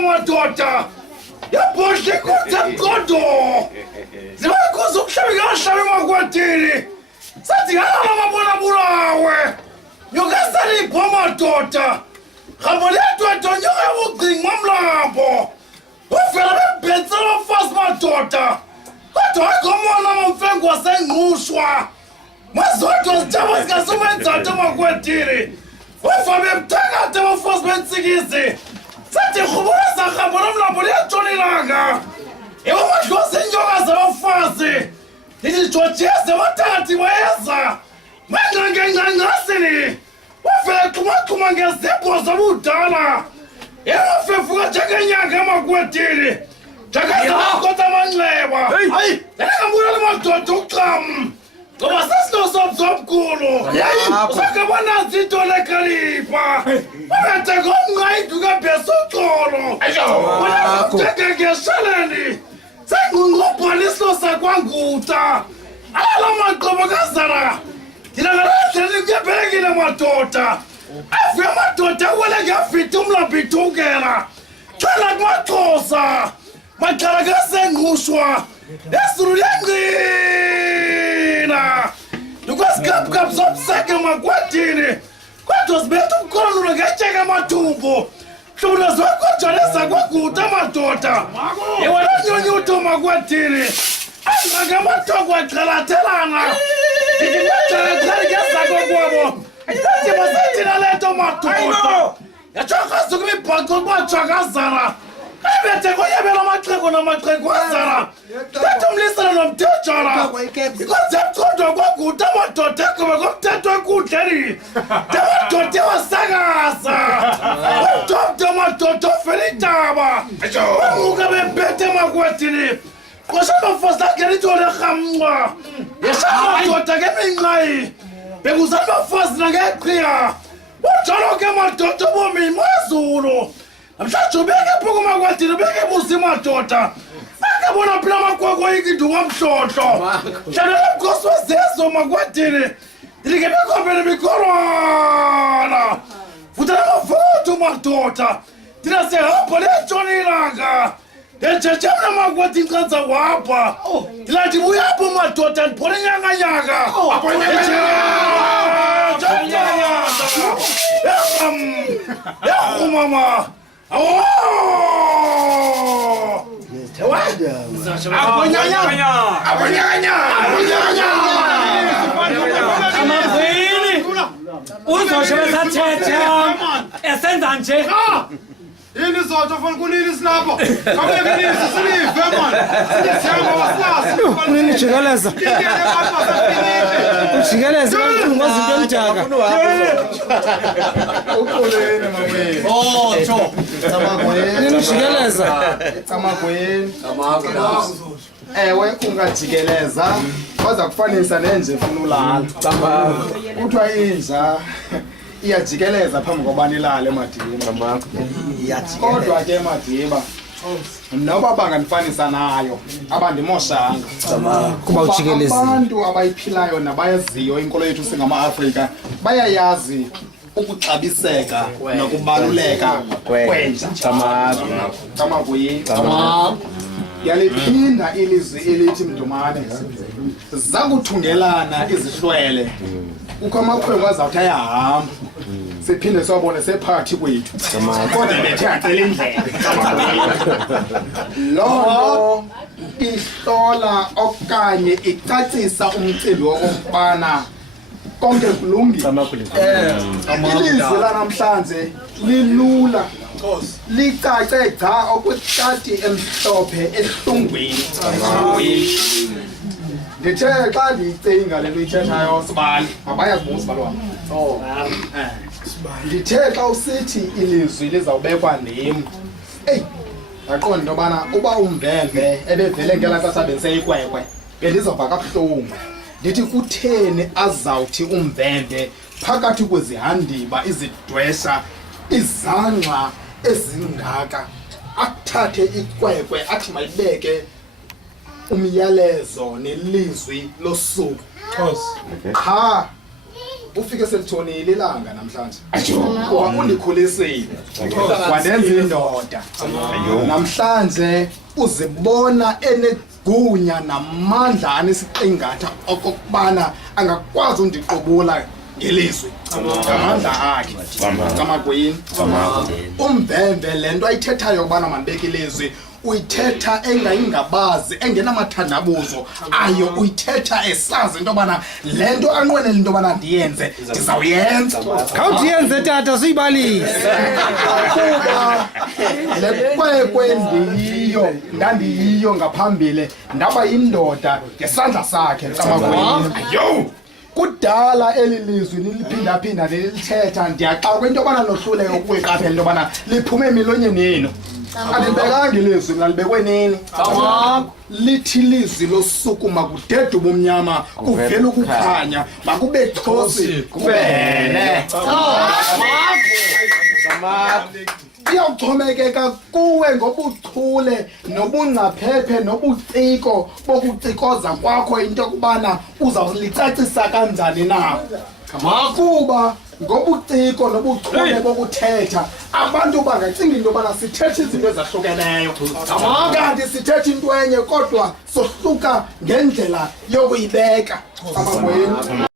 madoda yabhodla inkundla emqondo zibayikhuza ukushabika ashabe emakwatini sathi ngalala mabona bulawe nyokasala ibhoma madoda hamba ledwethu nyoka yokugcinga mamlambo uvela bebhetsela abafazi madoda kodwa ayigomona mamfengu wasengqushwa mazodwa zitshaba zikasumenzathu emakwatini uva bemthakade abafazi bentsikizi sathi rhubuleza rhambo lomlambo liyatshonilanga ewe madlozi iinyoka zabafazi ndidijojeze bathathi bayeza mangqangengqangqasini uvele xhumaxhuma ngezipho zabudala emafefuka njengenyanga emakwetini njengezamakota amanxeba ndingambulali madoda uxam ngoba sesinosobzomkhulu usangabanazi into lekalipa ubethe ngomnqa induka bhesuxolo unakutekengesheleni sengqungqobhalisilo sakwanguta alala maqobo kazara ndinangalandleni kuyebhelekile madoda avuye madoda uwele ngeviti umlambithukela tshwela kumaxhosa maxhala kasengqushwa ezulu liyangqina ndikwezikhaphukhaphu zomseke makwetini kodwa zibetha umkhonululo ngetsheke amathumbu hlubulo zokonjani ezakwaguta madoda iwena nyonyutho makwetini angqake amathongo aqhalathelana ndidingaxhalaxhali ngezako kwabo athi basathina le nto madoda yatshakazuka imibhaco kubatshakazana ayibethe koyebela amaxhego namaxhegwazana tetha umlisana nomthejana ikwenze emchondwa kwaguta amadoda egobe komthetho enkundleni ndamadoda ewasakaza umdobda amadoda ofela intaba unguka bempethe emakwetini qosha amafosi langena ithole erhamncwa yesha amadoda keminqayi bekuzala amafosi nangeqhiya unjalo ke madoda ubomi imozulu namhlanje ubeke ephuka emakwetini ubeke ebusi madoda akabona phela amakwekwe yinkinduka mhlohlo hlanela mkhosi wezezo makwetini ndilike bekhombele mikhorwana vutela mavuthu madoda thina sihamba liyatshonilanga ndejejemna makweti inkanza wapha ndilathi buyapho madoda ndiphole nyanganyanga yahumama amavili uzoshobe sathetha esenza nje yini izotho funa kunini silapho kabeke nini silive man sithemba wasilasi kunini jikeleza ujikeleza ngozinto emjaka uqoleni mameli Otho. nini ujikeleza camagweni ewe ungajikeleza waza kufanisa nenje funa ulala kuthiwa inja iyajikeleza phambi kobani ilale Madiba kodwa ke Madiba noba banganifanisa nayo abandimoshanga kuba ujikeleza abantu abayiphilayo nabayaziyo inkolo yethu singama-Afrika bayayazi ukuxabiseka nokubaluleka kwenja camagweni yaliphinda ilizwi elithi Mdumane zakuthungelana izihlwele kukho amakhwenkwe azawuthi ayahamba siphinde siwabone sephakathi kwethu kodwa bethe acela indlela loo nto ihlola okanye icacisa umcimbi wokokubana konke kulungile ilizwi lanamhlanje lilula licace gca okwekati emhlophe ehlungwini ndithe xa ndiyicinga le nto ithethayo sibali mabayazibuza balwana ndithe xa usithi ilizwi lizawubekwa ndim eyi ndaqonda into yobana uba umvemve ebevele ngelaa xesha bendiseyikwekwe bendizawuva kabuhlungu ndithi kutheni azawuthi umvemve phakathi kwezihandiba izidwesha izangxa ezingaka athathe ikwekwe athi mayibeke umyalezo nelizwi losuku qha ufike selithonile ilanga namhlanje ngoba undikhulisile wandenza indoda namhlanje uzibona enegunya namandla anesiqingatha okokubana angakwazi undiqobula ngelizwi ngamandla akhe kaMagwini umvemve lento ayithethayo ukubana mandibeke ilizwi uyithetha engayingabazi engenamathandabuzo ayo uyithetha esazi into yobana le nto anqwenela into yobana ndiyenze ndizawuyenza khawuthi yenze tata siyibalise kuba le kwekwe ndandiyiyo ngaphambili ndaba yindoda ngesandla sakhe kaMagwini kudala eli lizwi niliphindaphinda nilithetha ndiyaxaka kwento yobana nohluleke ukuyiqaphela into yobana liphume emilonyeni yenu alibekanga ilizwi lalibekwe nini lithi ilizwi losukuma kudede ubumnyama kuvela ukukhanya makube thosi kubene iyawuxhomekeka kuwe ngobuchule nobungcaphephe nobuciko bokucikoza kwakho into yokubana uzawulicacisa kanjani na kuba ngobuciko nobuchule bokuthetha abantu bangacinga into yobana sithetha izinto ezahlukeneyo kanti sithetha into enye kodwa sohluka ngendlela yokuyibeka amagwini